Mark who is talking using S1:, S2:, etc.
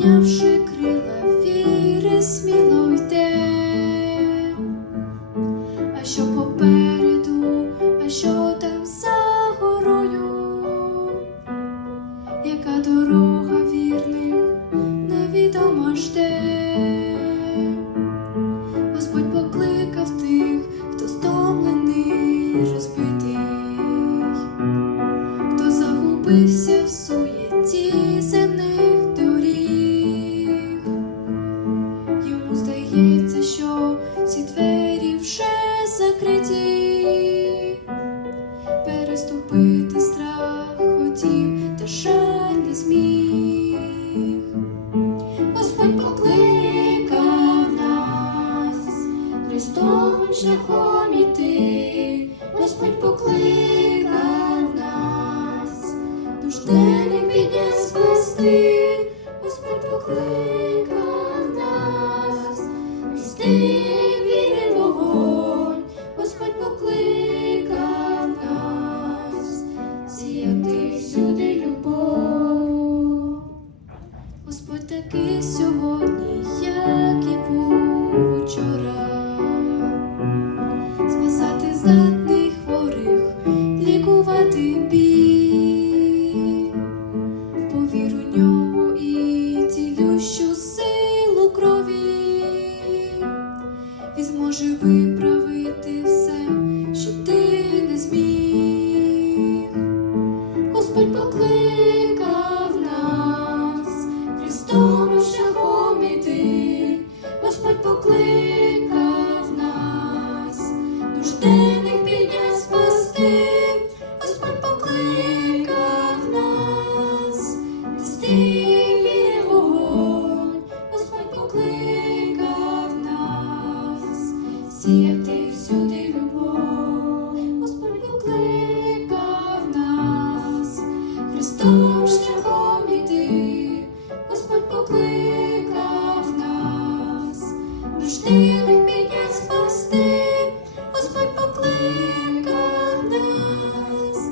S1: піднявши крила віри, сміло йде. А що попереду, а що там за горою? Яка дорога вірних невідома жде? Господь покликав тих, хто стомлений, розбитий, хто загубився в суєті переступити страх та жаль не зміг. Господь покликав нас, Христовим шляхом Господь покликав нас, нужденних підняв спасти, Господь покликав він зможе виправити все, що ти не зміг. Господь покликав нас, Христом шляхом іти, Господь покликав нас, нужденних сіяти всюди любов, Господь покликав нас. Христом шляхом іти, Господь покликав нас, нужденних підняв спасти, Господь покликав нас,